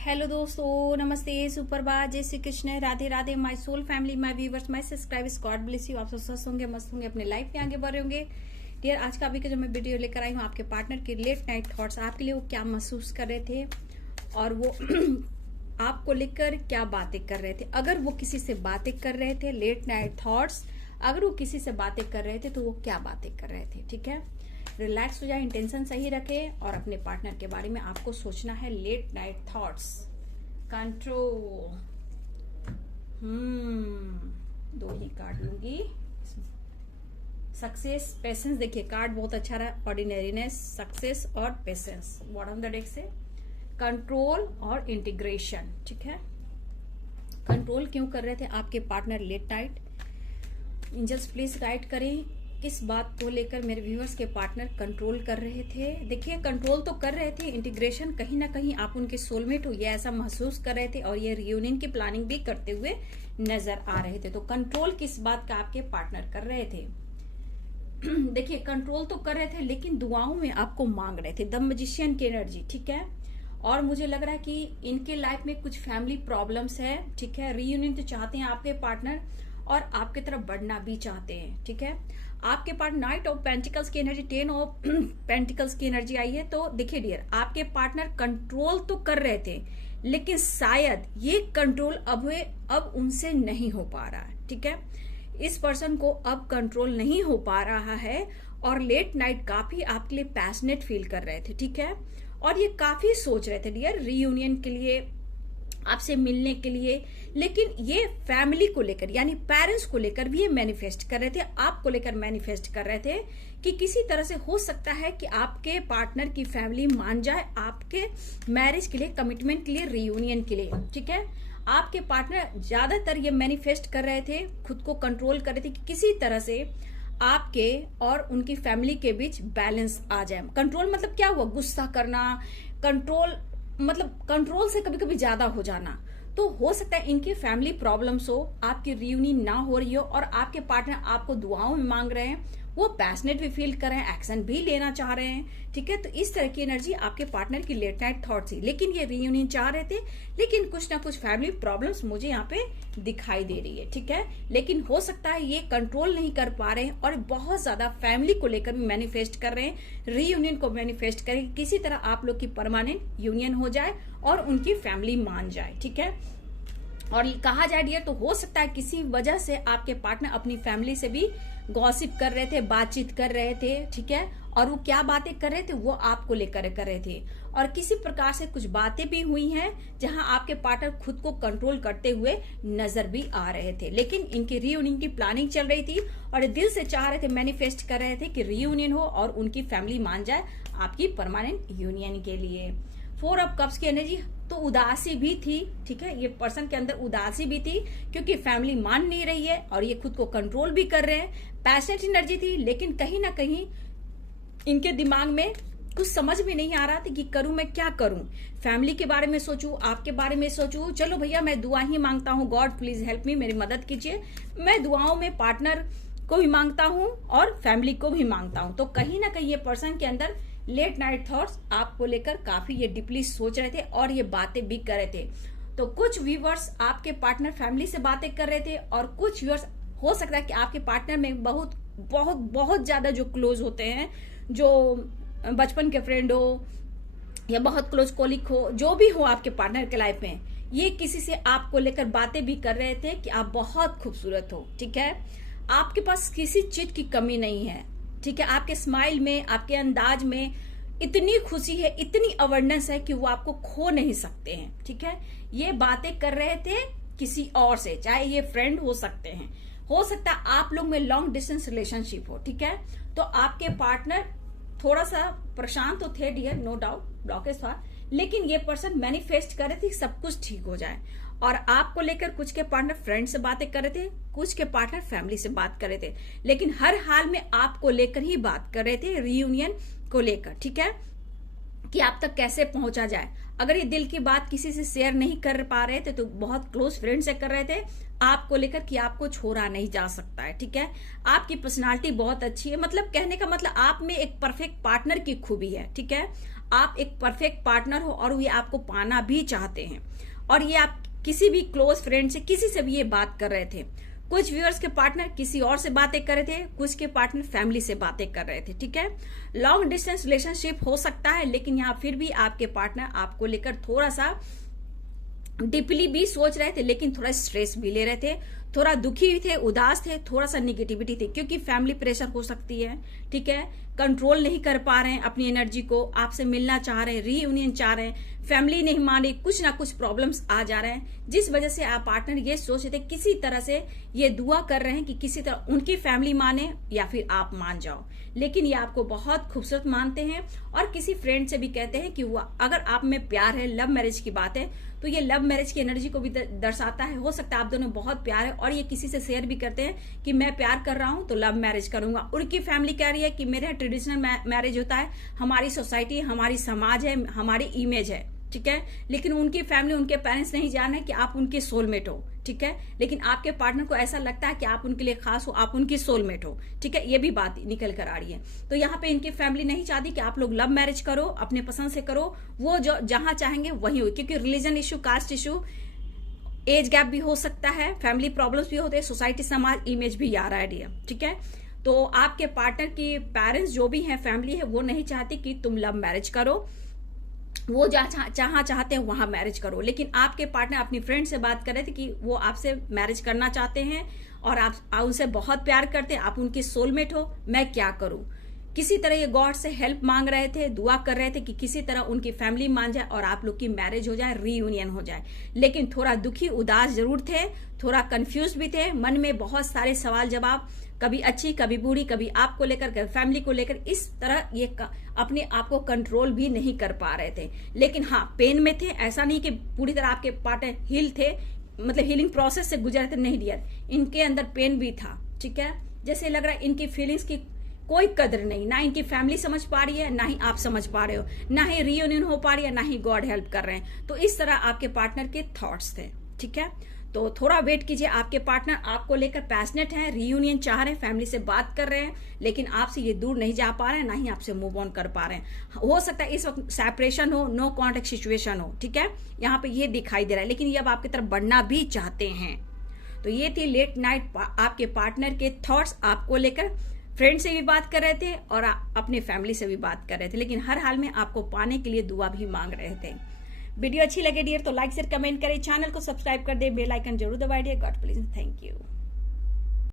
Hello दोस्तों, नमस्ते, सुप्रभात, जय Shri Krishna, Radhe Radhe, my soul family, my viewers, my subscribers, God bless you. आप सब स्वस्थ होंगे, मस्त होंगे, अपने लाइफ में आगे बढ़ रहे होंगे। डियर, आज का अभी का जो मैं वीडियो लेकर आई हूँ, आपके पार्टनर के लेट नाइट थॉट्स, आपके लिए वो क्या महसूस कर रहे थे और वो आपको लेकर क्या बातें कर रहे थे। अगर वो किसी से बातें कर रहे थे, लेट नाइट थॉट्स, अगर वो किसी से बातें कर रहे थे तो वो क्या बातें कर रहे थे। ठीक है, रिलैक्स हो जाए, इंटेंशन सही रखें और अपने पार्टनर के बारे में आपको सोचना है। Late night thoughts, control. दो ही कार्ड लूंगी। सक्सेस, पेशेंस, देखिए कार्ड बहुत अच्छा रहा। ऑर्डिनरीनेस, सक्सेस और पेशेंस। बॉटम द डेक से कंट्रोल और इंटीग्रेशन। ठीक है, कंट्रोल क्यों कर रहे थे आपके partner late night? Angels please guide करें, किस बात को लेकर मेरे व्यूअर्स के पार्टनर कंट्रोल कर रहे थे। देखिए, कंट्रोल तो कर रहे थे, इंटीग्रेशन कहीं ना कहीं आप उनके सोलमेट हो, ये ऐसा महसूस कर रहे थे और ये रियूनियन की प्लानिंग भी करते हुए नजर आ रहे थे। तो कंट्रोल किस बात का आपके पार्टनर कर रहे थे? देखिए, कंट्रोल तो कर रहे थे लेकिन दुआओं में आपको मांग रहे थे। द मैजिशियन की एनर्जी। ठीक है, और मुझे लग रहा है कि इनके लाइफ में कुछ फैमिली प्रॉब्लम्स है। ठीक है, रियूनियन तो चाहते हैं आपके पार्टनर और आपके तरफ बढ़ना भी चाहते हैं। ठीक है, आपके पार्टनर नाइट ऑफ पेंटिकल्स की एनर्जी, 10 ऑफ पेंटिकल्स की एनर्जी आई है। तो देखिए डियर, आपके पार्टनर कंट्रोल तो कर रहे थे लेकिन शायद ये कंट्रोल अब उनसे नहीं हो पा रहा है। ठीक है, इस पर्सन को अब कंट्रोल नहीं हो पा रहा है और लेट नाइट काफी आपके लिए पैशनेट फील कर रहे थे। ठीक है, और ये काफी सोच रहे थे डियर रियूनियन के लिए, आपसे मिलने के लिए, लेकिन ये फैमिली को लेकर यानी पेरेंट्स को लेकर भी ये मैनिफेस्ट कर रहे थे, आपको लेकर मैनिफेस्ट कर रहे थे कि किसी तरह से हो सकता है कि आपके पार्टनर की फैमिली मान जाए आपके मैरिज के लिए, कमिटमेंट के लिए, रियूनियन के लिए। ठीक है, आपके पार्टनर ज्यादातर ये मैनिफेस्ट कर रहे थे, खुद को कंट्रोल कर रहे थे कि किसी तरह से आपके और उनकी फैमिली के बीच बैलेंस आ जाए। कंट्रोल मतलब क्या हुआ? गुस्सा करना, कंट्रोल मतलब कंट्रोल से कभी कभी ज्यादा हो जाना। तो हो सकता है इनकी फैमिली प्रॉब्लम्स हो, आपकी रियूनियन ना हो रही हो और आपके पार्टनर आपको दुआओं में मांग रहे हैं, वो पैशनेट भी फील कर रहे हैं, एक्शन भी लेना चाह रहे हैं। ठीक है, तो इस तरह की एनर्जी आपके पार्टनर की लेट नाइट थॉट थी, लेकिन ये रियूनियन चाह रहे थे लेकिन कुछ ना कुछ फैमिली प्रॉब्लम्स मुझे यहाँ पे दिखाई दे रही है। ठीक है, लेकिन हो सकता है ये कंट्रोल नहीं कर पा रहे हैं और बहुत ज्यादा फैमिली को लेकर भी मैनिफेस्ट कर रहे हैं, रियूनियन को मैनिफेस्ट करें, किसी तरह आप लोग की परमानेंट यूनियन हो जाए और उनकी फैमिली मान जाए। ठीक है, और कहा जाए डियर तो हो सकता है किसी वजह से आपके पार्टनर अपनी फैमिली से भी गॉसिप कर रहे थे, बातचीत कर रहे थे। ठीक है, और वो क्या बातें कर रहे थे वो आपको लेकर कर रहे थे और किसी प्रकार से कुछ बातें भी हुई हैं जहां आपके पार्टनर खुद को कंट्रोल करते हुए नजर भी आ रहे थे, लेकिन इनकी रियूनियन की प्लानिंग चल रही थी और दिल से चाह रहे थे, मैनिफेस्ट कर रहे थे कि रियूनियन हो और उनकी फैमिली मान जाए आपकी परमानेंट यूनियन के लिए। 4 ऑफ कप्स की एनर्जी, तो उदासी भी थी। ठीक है, ये पर्सन के अंदर उदासी भी थी क्योंकि फैमिली मान नहीं रही है और ये खुद को कंट्रोल भी कर रहे हैं। पैशनेट एनर्जी थी लेकिन कहीं ना कहीं इनके दिमाग में कुछ समझ भी नहीं आ रहा था कि करूं मैं क्या करूं, फैमिली के बारे में सोचूं, आपके बारे में सोचूं। चलो भैया, मैं दुआ ही मांगता हूं, गॉड प्लीज हेल्प मी, मेरी मदद कीजिए। मैं दुआओं में पार्टनर को भी मांगता हूं और फैमिली को भी मांगता हूं। तो कहीं ना कहीं ये पर्सन के अंदर लेट नाइट थॉट्स आपको लेकर काफी ये डीपली सोच रहे थे और ये बातें भी कर रहे थे। तो कुछ व्यूवर्स आपके पार्टनर फैमिली से बातें कर रहे थे और कुछ व्यूवर्स हो सकता है कि आपके पार्टनर में बहुत बहुत बहुत ज्यादा जो क्लोज होते हैं, जो बचपन के फ्रेंड हो या बहुत क्लोज कोलिक हो, जो भी हो आपके पार्टनर के लाइफ में, ये किसी से आपको लेकर बातें भी कर रहे थे कि आप बहुत खूबसूरत हो। ठीक है, आपके पास किसी चीज की कमी नहीं है। ठीक है, आपके स्माइल में, आपके अंदाज में इतनी खुशी है, इतनी अवेयरनेस है कि वो आपको खो नहीं सकते हैं। ठीक है, ये बातें कर रहे थे किसी और से, चाहे ये फ्रेंड हो सकते हैं, हो सकता है आप लोग में लॉन्ग डिस्टेंस रिलेशनशिप हो। ठीक है, तो आपके पार्टनर थोड़ा सा परेशान तो थे डियर, नो डाउट, ब्लॉकेज था, लेकिन ये पर्सन मैनिफेस्ट कर रहे थे सब कुछ ठीक हो जाए और आपको लेकर कुछ के पार्टनर फ्रेंड से बातें कर रहे थे, कुछ के पार्टनर फैमिली से बात कर रहे थे, लेकिन हर हाल में आपको लेकर ही बात कर रहे थे, रियूनियन को लेकर। ठीक है, कि आप तक कैसे पहुंचा जाए। अगर ये दिल की बात किसी से शेयर नहीं कर पा रहे थे तो बहुत क्लोज फ्रेंड से कर रहे थे आपको लेकर कि आपको छोड़ा नहीं जा सकता है। ठीक है, आपकी पर्सनालिटी बहुत अच्छी है, मतलब कहने का मतलब आप में एक परफेक्ट पार्टनर की खूबी है। ठीक है, आप एक परफेक्ट पार्टनर हो और ये आपको पाना भी चाहते हैं, और ये आप किसी भी क्लोज फ्रेंड से, किसी से भी ये बात कर रहे थे। कुछ व्यूअर्स के पार्टनर किसी और से बातें कर रहे थे, कुछ के पार्टनर फैमिली से बातें कर रहे थे, ठीक है। लॉन्ग डिस्टेंस रिलेशनशिप हो सकता है, लेकिन यहाँ फिर भी आपके पार्टनर आपको लेकर थोड़ा सा डीपली भी सोच रहे थे, लेकिन थोड़ा स्ट्रेस भी ले रहे थे, थोड़ा दुखी थे, उदास थे, थोड़ा सा निगेटिविटी थी, क्योंकि फैमिली प्रेशर हो सकती है, ठीक है। कंट्रोल नहीं कर पा रहे हैं अपनी एनर्जी को, आपसे मिलना चाह रहे हैं, रीयूनियन चाह रहे हैं, फैमिली नहीं मान रही, कुछ ना कुछ प्रॉब्लम्स आ जा रहे हैं, जिस वजह से आप पार्टनर ये सोच रहे थे, किसी तरह से ये दुआ कर रहे हैं कि किसी तरह उनकी फैमिली माने या फिर आप मान जाओ। लेकिन ये आपको बहुत खूबसूरत मानते हैं, और किसी फ्रेंड से भी कहते हैं कि वो अगर आप में प्यार है, लव मैरिज की बात है, तो ये लव मैरिज की एनर्जी को भी दर्शाता है। हो सकता है आप दोनों बहुत प्यार है, और ये किसी से शेयर भी करते हैं कि मैं प्यार कर रहा हूं तो लव मैरिज करूंगा। उनकी फैमिली कह रही है कि मेरे ट्रेडिशनल मैरिज होता है, हमारी सोसाइटी, हमारी समाज है, हमारी इमेज है, ठीक है। लेकिन उनकी फैमिली, उनके पेरेंट्स नहीं जान रहे कि आप उनके सोलमेट हो, ठीक है। लेकिन आपके पार्टनर को ऐसा लगता है कि आप उनके लिए खास हो, आप उनकी सोलमेट हो, ठीक है। ये भी बात निकल कर आ रही है। तो यहाँ पे इनकी फैमिली नहीं चाहती कि आप लोग लव मैरिज करो, अपने पसंद से करो, वो जो जहां चाहेंगे वहीं हो, क्योंकि religion issue, caste issue, age gap भी हो सकता है, फैमिली प्रॉब्लम्स भी होते हैं, सोसाइटी, समाज, इमेज भी आ रहा है, ठीक है। तो आपके पार्टनर की पेरेंट्स जो भी हैं, फैमिली है, वो नहीं चाहती कि तुम लव मैरिज करो, वो जहां चाहते हैं वहां मैरिज करो। लेकिन आपके पार्टनर अपनी फ्रेंड से बात कर रहे थे कि वो आपसे मैरिज करना चाहते हैं, और आप उनसे बहुत प्यार करते हैं, आप उनकी सोलमेट हो, मैं क्या करूं। किसी तरह ये गॉड से हेल्प मांग रहे थे, दुआ कर रहे थे कि किसी तरह उनकी फैमिली मान जाए और आप लोग की मैरिज हो जाए, रीयूनियन हो जाए। लेकिन थोड़ा दुखी, उदास जरूर थे, थोड़ा कंफ्यूज भी थे, मन में बहुत सारे सवाल जवाब, कभी अच्छी, कभी बुरी, कभी आपको लेकर, कभी फैमिली को लेकर, इस तरह ये अपने आप को कंट्रोल भी नहीं कर पा रहे थे। लेकिन हाँ, पेन में थे, ऐसा नहीं कि पूरी तरह आपके पार्टनर हील थे, मतलब हीलिंग प्रोसेस से गुजर थे, नहीं डियर, इनके अंदर पेन भी था, ठीक है। जैसे लग रहा है इनकी फीलिंग्स की कोई कदर नहीं, ना इनकी फैमिली समझ पा रही है, ना ही आप समझ पा रहे हो, ना ही रीयूनियन हो पा रही है, ना ही गॉड हेल्प कर रहे हैं। तो इस तरह आपके पार्टनर के थॉट्स थे, ठीक है। तो थोड़ा वेट कीजिए, आपके पार्टनर आपको लेकर पैशनेट हैं, रीयूनियन चाह रहे हैं, फैमिली से बात कर रहे हैं, लेकिन आपसे ये दूर नहीं जा पा रहे हैं, ना ही आपसे मूव ऑन कर पा रहे हैं। हो सकता है इस वक्त सेपरेशन हो, नो कॉन्टेक्ट सिचुएशन हो, ठीक है, यहाँ पे ये दिखाई दे रहा है। लेकिन ये अब आपकी तरफ बढ़ना भी चाहते हैं। तो ये थी लेट नाइट आपके पार्टनर के थॉट्स आपको लेकर। फ्रेंड से भी बात कर रहे थे और अपने फैमिली से भी बात कर रहे थे, लेकिन हर हाल में आपको पाने के लिए दुआ भी मांग रहे थे। वीडियो अच्छी लगे डियर तो लाइक शेयर कमेंट करें, चैनल को सब्सक्राइब कर दे, बेल आइकन जरूर दबाइए। God bless, thank you.